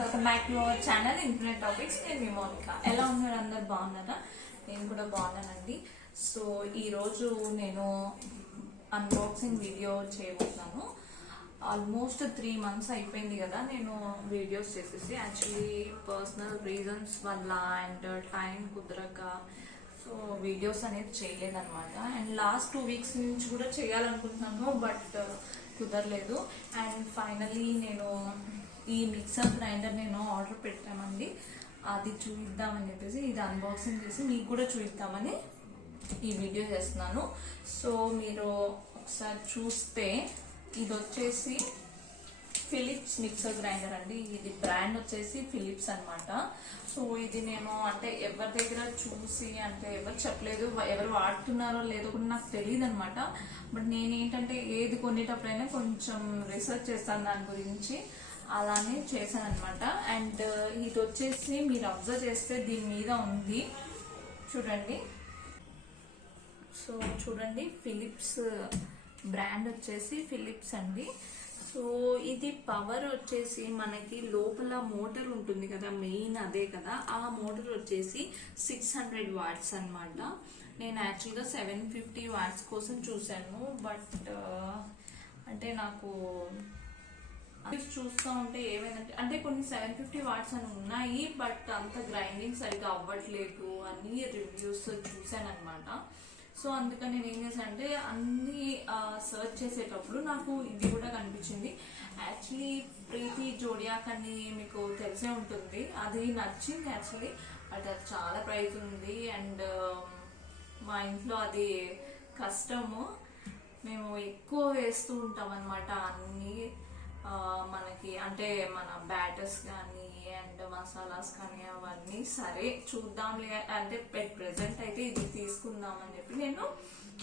Welcome back to our channel infinite topics. నేను మీ మౌనిక. ఎలా ఉన్నారు? అందరు బాగున్నారా? నేను కూడా బాగున్నానండి. సో ఈరోజు నేను అన్బాక్సింగ్ వీడియో చేయబోతున్నాను. ఆల్మోస్ట్ 3 months అయిపోయింది కదా నేను వీడియోస్ చేసేసి. యాక్చువల్లీ పర్సనల్ రీజన్స్ వల్ల అండ్ టైం కుదరక సో వీడియోస్ అనేది చేయలేదన్నమాట. అండ్ లాస్ట్ 2 weeks నుంచి కూడా చేయాలనుకుంటున్నాను, బట్ కుదరలేదు. అండ్ ఫైనలీ నేను ఈ మిక్సర్ గ్రైండర్ నేను ఆర్డర్ పెట్టామండి. అది చూద్దామని చెప్పేసి ఇది అన్బాక్సింగ్ చేసి మీకు కూడా చూద్దామని ఈ వీడియో చేస్తున్నాను. సో మీరు ఒకసారి చూస్తే ఇది వచ్చేసి ఫిలిప్స్ మిక్సర్ గ్రైండర్ అండి. ఇది బ్రాండ్ వచ్చేసి ఫిలిప్స్ అనమాట. సో ఇది నేను అంటే ఎవరి దగ్గర చూసి అంటే ఎవరు చెప్పలేదు, ఎవరు వాడుతున్నారో లేదో కూడా నాకు తెలియదు అనమాట. బట్ నేనేంటంటే ఏది కొనేటప్పుడైనా కొంచెం రీసెర్చ్ చేస్తాను దాని గురించి, అలానే చేశాను అనమాట. అండ్ ఇది వచ్చేసి మీరు అబ్జర్వ్ చేస్తే దీని మీద ఉంది చూడండి. సో చూడండి, ఫిలిప్స్ బ్రాండ్ వచ్చేసి ఫిలిప్స్ అండి. సో ఇది పవర్ వచ్చేసి మనకి లోపల మోటార్ ఉంటుంది కదా, మెయిన్ అదే కదా. ఆ మోటార్ వచ్చేసి 600 watts అనమాట. నేను యాక్చువల్గా 750 watts కోసం చూశాను, బట్ అంటే నాకు చూస్తూ ఉంటే ఏమైందంటే అంటే కొన్ని 750 watts అని ఉన్నాయి, బట్ అంత గ్రైండింగ్ సరిగా అవ్వట్లేదు అని రివ్యూస్ చూశాను అనమాట. సో అందుకని నేను ఏం చేశాను అంటే అన్ని సర్చ్ చేసేటప్పుడు నాకు ఇది కూడా కనిపించింది. యాక్చువల్లీ ప్రీతి జోడియాక్ అని మీకు తెలిసే ఉంటుంది, అది నచ్చింది యాక్చువల్లీ. బట్ అది చాలా ప్రైస్ ఉంది అండ్ మా ఇంట్లో అది కష్టము. మేము ఎక్కువ వేస్తూ ఉంటాం అనమాట అన్ని మనకి అంటే మన బ్యాటర్స్ కానీ అండ్ మసాలాస్ కానీ అవన్నీ. సరే చూద్దాంలే అంటే ప్రెసెంట్ అయితే ఇది తీసుకుందామని చెప్పి నేను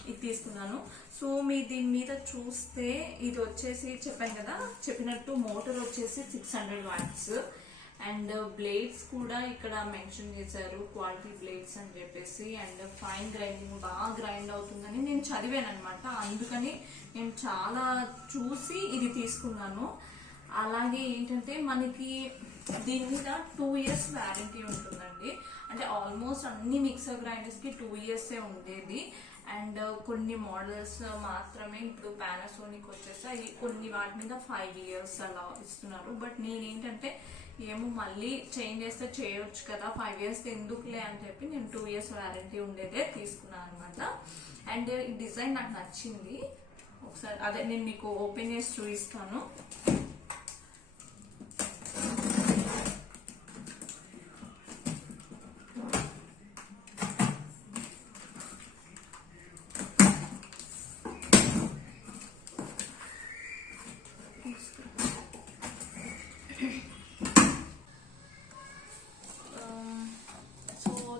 ఇది తీసుకున్నాను. సో మీ దీని మీద చూస్తే ఇది వచ్చేసి చెప్పాను కదా, చెప్పినట్టు మోటార్ వచ్చేసి 600 watts అండ్ బ్లేడ్స్ కూడా ఇక్కడ మెన్షన్ చేశారు, క్వాలిటీ బ్లేడ్స్ అని చెప్పేసి. అండ్ ఫైన్ గ్రైండింగ్ బాగా గ్రైండ్ అవుతుందని నేను చదివాను అనమాట. అందుకని నేను చాలా చూసి ఇది తీసుకున్నాను. అలాగే ఏంటంటే మనకి దీని మీద 2 years వారంటీ ఉంటుందండి. అంటే ఆల్మోస్ట్ అన్ని మిక్సర్ గ్రైండర్స్ కి 2 years ఉండేది. అండ్ కొన్ని మోడల్స్ మాత్రమే ఇప్పుడు పానాసోనిక్ వచ్చేసి కొన్ని వాటి మీద 5 years అలా ఇస్తున్నారు. బట్ నేనేంటంటే ఏమో మళ్ళీ చేంజ్ చేస్తే చేయొచ్చు కదా, 5 years ఎందుకులే అని చెప్పి నేను 2 years వారంటీ ఉండేదే తీసుకున్నాను అనమాట. అండ్ ఈ డిజైన్ నాకు నచ్చింది. ఒకసారి అదే నేను మీకు ఓపెన్ చేసి చూపిస్తాను.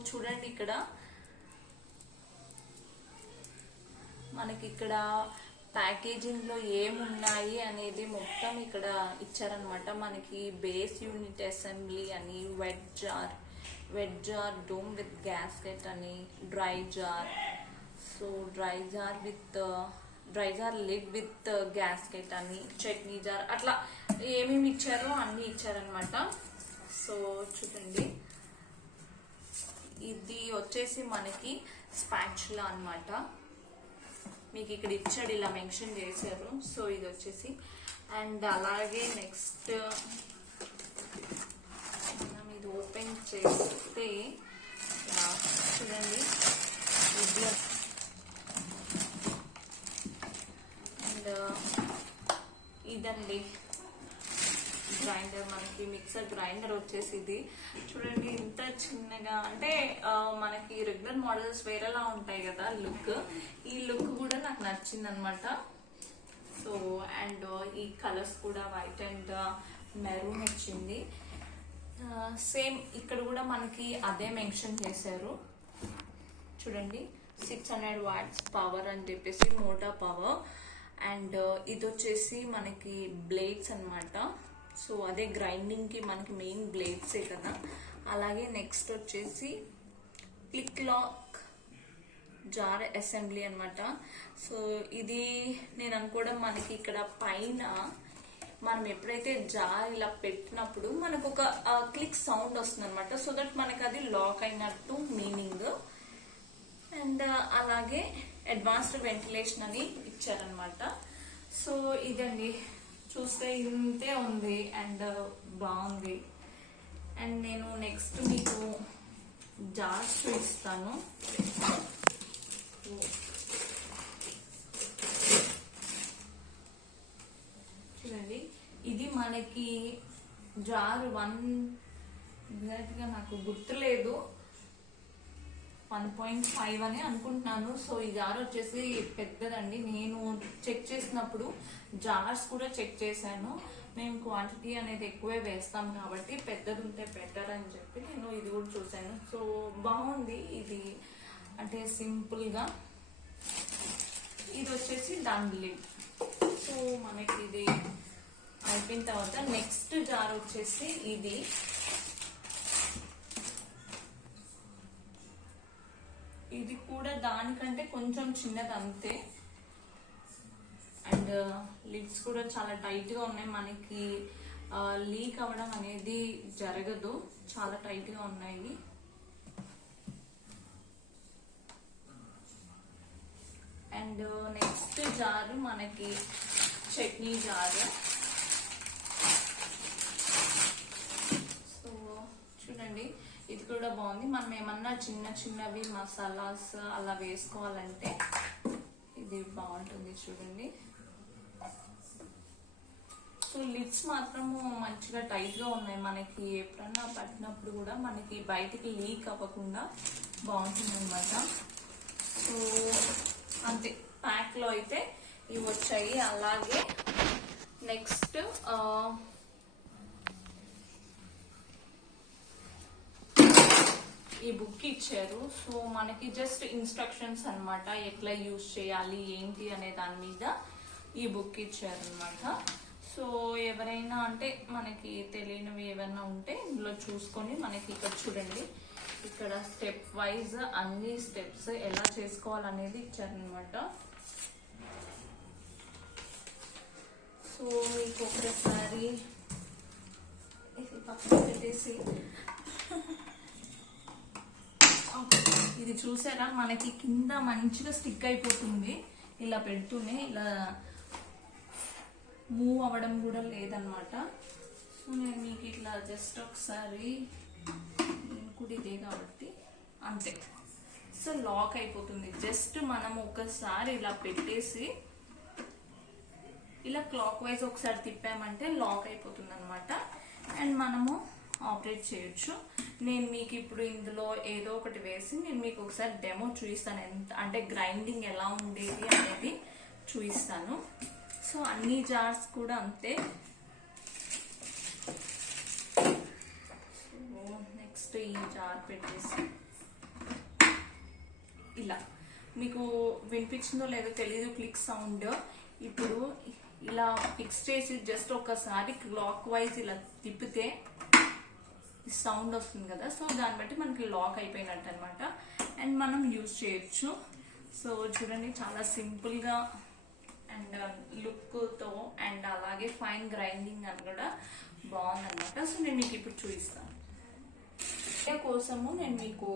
చూడండి, ఇక్కడ మనకి ఇక్కడ ప్యాకేజింగ్ లో ఏమున్నాయి అనేది మొత్తం ఇక్కడ ఇచ్చారనమాట. మనకి బేస్ యూనిట్ అసెంబ్లీ అని, wet jar dome with gasket అని, dry jar lid with gasket అని, చట్నీ జార్, అట్లా ఏమేమి ఇచ్చారో అన్ని ఇచ్చారనమాట. సో చూడండి, ఇది వచ్చేసి మనకి స్పాచులా అన్నమాట. మీకు ఇక్కడ ఇచ్చాడు, ఇలా మెన్షన్ చేశారు. సో ఇది వచ్చేసి అండ్ అలాగే నెక్స్ట్ మనం ఇది ఓపెన్ చేస్తే చూడండి ఇది అండ్ ఇదండి గ్రైండర్. మనకి మిక్సర్ గ్రైండర్ వచ్చేసి ఇది చూడండి ఇంత చిన్నగా. అంటే మనకి రెగ్యులర్ మోడల్స్ వేరేలా ఉంటాయి కదా లుక్, ఈ లుక్ కూడా నాకు నచ్చింది అనమాట. సో అండ్ ఈ కలర్స్ కూడా వైట్ అండ్ మెరూన్ వచ్చింది. సేమ్ ఇక్కడ కూడా మనకి అదే మెన్షన్ చేశారు చూడండి, 600 watts పవర్ అని చెప్పేసి, మోటార్ పవర్. అండ్ ఇది వచ్చేసి మనకి బ్లేడ్స్ అనమాట. సో అదే గ్రైండింగ్ కి మనకి మెయిన్ బ్లేడ్సే కదా. అలాగే నెక్స్ట్ వచ్చేసి క్లిక్ లాక్ జార్ అసెంబ్లీ అనమాట. సో ఇది నేను అనుకోవడం మనకి ఇక్కడ పైన మనం ఎప్పుడైతే జార్ ఇలా పెట్టినప్పుడు మనకు ఒక క్లిక్ సౌండ్ వస్తుంది అనమాట. సో దట్ మనకి అది లాక్ అయినట్టు మీనింగ్. అండ్ అలాగే అడ్వాన్స్డ్ వెంటిలేషన్ అని ఇచ్చారనమాట. సో ఇదండి, చూస్తే ఇంతే ఉంది అండ్ బాగుంది. అండ్ నేను నెక్స్ట్ మీకు జార్స్ చూపిస్తాను. చూడండి, ఇది మనకి జార్ 1 నాకు గుర్తులేదు, 1.5 అని అనుకుంటున్నాను. సో ఈ జార్ వచ్చేసి పెద్దదండి. నేను చెక్ చేసినప్పుడు జార్స్ కూడా చెక్ చేశాను. మేము క్వాంటిటీ అనేది ఎక్కువే వేస్తాం కాబట్టి పెద్దది ఉంటే బెటర్ అని చెప్పి నేను ఇది కూడా చూసాను. సో బాగుంది ఇది, అంటే సింపుల్గా. ఇది వచ్చేసి దాని లిడ్. సో మనకి ఇది అయిపోయిన తర్వాత నెక్స్ట్ జార్ వచ్చేసి ఇది కూడా దానికంటే కొంచెం చిన్నది అంతే. అండ్ లిడ్స్ కూడా చాలా టైట్ గా ఉన్నాయి, మనకి లీక్ అవ్వడం అనేది జరగదు, చాలా టైట్ గా ఉన్నాయి. అండ్ నెక్స్ట్ జారు మనకి చట్నీ జారు. సో చూడండి, ఇది కూడా బాగుంది. మనం ఏమన్నా చిన్నవి మసాలాస్ అలా వేసుకోవాలంటే ఇది బాగుంటుంది. చూడండి, సో లిడ్స్ మాత్రము మంచిగా టైట్ గా ఉన్నాయి, మనకి ఎప్పుడన్నా పట్టినప్పుడు కూడా మనకి బయటికి లీక్ అవ్వకుండా బాగుంటుంది అనమాట. సో అంతే, ప్యాక్ లో అయితే ఇవి వచ్చాయి. అలాగే నెక్స్ట్ ఈ బుక్ ఇచ్చారు. సో మనకి జస్ట్ ఇన్స్ట్రక్షన్స్ అన్నమాట, ఎట్లా యూజ్ చేయాలి ఏంటి అనే దాని మీద ఈ బుక్ ఇచ్చారు అనమాట. సో ఎవరైనా అంటే మనకి తెలియనివి ఏమైనా ఉంటే ఇందులో చూసుకొని, మనకి ఇక్కడ చూడండి, ఇక్కడ స్టెప్ వైజ్ అన్ని స్టెప్స్ ఎలా చేసుకోవాలనేది ఇచ్చారనమాట. సో మీకు ఒకసారి పక్కన పెట్టేసి ఇది చూసారా, మనకి కింద మంచిగా స్టిక్ అయిపోతుంది. ఇలా పెడుతూనే ఇలా మూవ్ అవ్వడం కూడా లేదనమాట. సో నేను మీకు ఇట్లా జస్ట్ ఒకసారి, నేను కూడా ఇదే కాబట్టి అంతే. సో లాక్ అయిపోతుంది. జస్ట్ మనం ఒకసారి ఇలా పెట్టేసి ఇలా క్లాక్ వైజ్ ఒకసారి తిప్పామంటే లాక్ అయిపోతుంది అనమాట. అండ్ మనము ఆపరేట్ చేయొచ్చు. నేను మీకు ఇప్పుడు ఇందులో ఏదో ఒకటి వేసి నేను మీకు ఒకసారి డెమో చూపిస్తాను, ఎంత అంటే గ్రైండింగ్ ఎలా ఉండేది అనేది చూపిస్తాను. సో అన్ని జార్స్ కూడా అంతే. సో నెక్స్ట్ ఈ జార్ పెట్టేసి ఇలా, మీకు వినిపించిందో లేదో తెలీదు క్లిక్ సౌండ్. ఇప్పుడు ఇలా ఫిక్స్ చేసి జస్ట్ ఒకసారి క్లాక్ వైజ్ ఇలా తిప్పితే సౌండ్ వస్తుంది కదా. సో దాన్ని బట్టి మనకి లాక్ అయిపోయినట్టు అనమాట. అండ్ మనం యూజ్ చేయొచ్చు. సో చూడండి, చాలా సింపుల్గా అండ్ లుక్తో అండ్ అలాగే ఫైన్ గ్రైండింగ్ అని కూడా బాగుందన్నమాట. సో నేను మీకు ఇప్పుడు చూపిస్తాను. కోసము నేను మీకు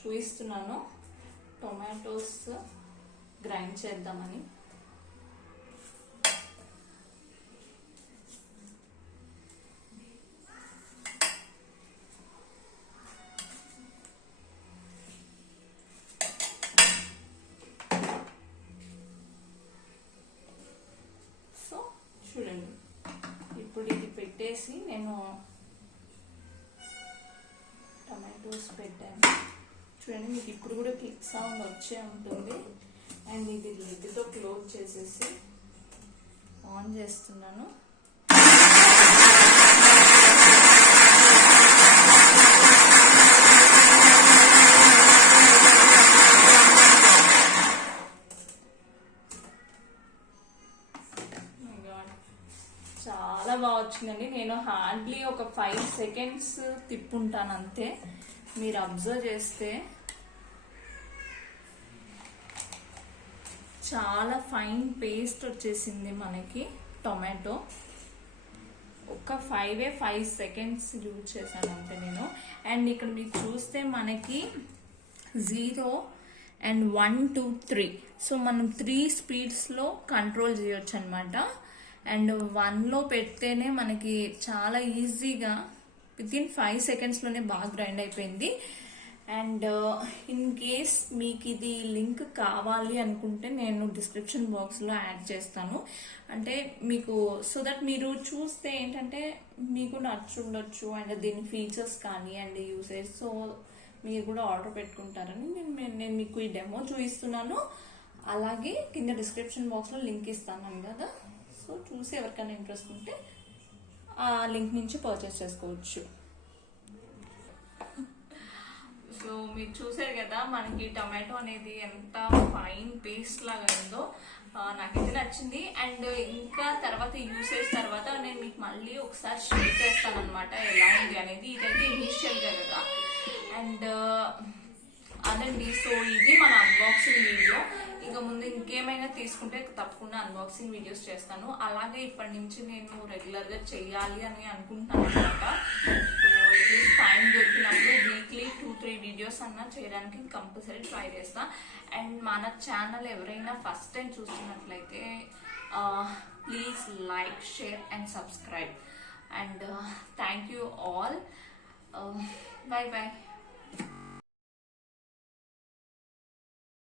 చూపిస్తున్నాను టొమాటోస్ గ్రైండ్ చేద్దామని. చూడండి, ఇప్పుడు ఇది పెట్టేసి నేను టమాటోస్ పెట్టాను. చూడండి, మీకు ఇప్పుడు కూడా క్లిక్ సౌండ్ వచ్చే ఉంటుంది. అండ్ ఇది లిడ్తో క్లోజ్ చేసేసి ఆన్ చేస్తున్నాను. చాలా బాగా వచ్చిందండి. నేను హార్డ్లీ ఒక 5 సెకండ్స్ తిప్పుంటాను అంతే. మీరు అబ్జర్వ్ చేస్తే చాలా ఫైన్ పేస్ట్ వచ్చేసింది మనకి టొమాటో. ఒక 5 సెకండ్స్ యూజ్ చేశాను అంతే నేను. అండ్ ఇక్కడ మీరు చూస్తే మనకి 0 అండ్ 1 2 3, సో మనం 3 స్పీడ్స్లో కంట్రోల్ చేయొచ్చు అనమాట. అండ్ 1లో పెడితేనే మనకి చాలా ఈజీగా వితిన్ 5 సెకండ్స్లోనే బాగా గ్రైండ్ అయిపోయింది. అండ్ ఇన్ కేస్ మీకు ఇది లింక్ కావాలి అనుకుంటే నేను డిస్క్రిప్షన్ బాక్స్లో యాడ్ చేస్తాను. అంటే మీకు సో దట్ మీరు చూస్తే ఏంటంటే మీకు నచ్చుండొచ్చు అండ్ దీని ఫీచర్స్ కానీ అండ్ యూసేజ్, సో మీరు కూడా ఆర్డర్ పెట్టుకుంటారని నేను మీకు ఈ డెమో చూపిస్తున్నాను. అలాగే కింద డిస్క్రిప్షన్ బాక్స్లో లింక్ ఇస్తాను కదా, సో చూసి ఎవరికైనా ఇంట్రెస్ట్ ఉంటే ఆ లింక్ నుంచి పర్చేస్ చేసుకోవచ్చు. సో మీరు చూసారు కదా మనకి టమాటో అనేది ఎంత ఫైన్ పేస్ట్ లాగా ఉందో, నాకైతే నచ్చింది. అండ్ ఇంకా తర్వాత యూసేజ్ తర్వాత నేను మీకు మళ్ళీ ఒకసారి షేర్ చేస్తాను అనమాట ఎలా ఉంది అనేది. ఇదైతే ఇనీషియల్గా కదా. అండ్ అదండి, సో ఇది మన అన్బాక్సింగ్ వీడియో. ఇంకా ముందు ఇంకేమైనా తీసుకుంటే తప్పకుండా అన్బాక్సింగ్ వీడియోస్ చేస్తాను. అలాగే ఇప్పటి నుంచి నేను రెగ్యులర్గా చెయ్యాలి అని అనుకుంటున్నాను అనమాట. సో టైం దొరికినప్పుడు వీక్లీ 2-3 వీడియోస్ అన్నా చేయడానికి కంపల్సరీ ట్రై చేస్తా. అండ్ మన ఛానల్ ఎవరైనా ఫస్ట్ టైం చూస్తున్నట్లయితే please like, share and subscribe. And thank you all. Bye bye.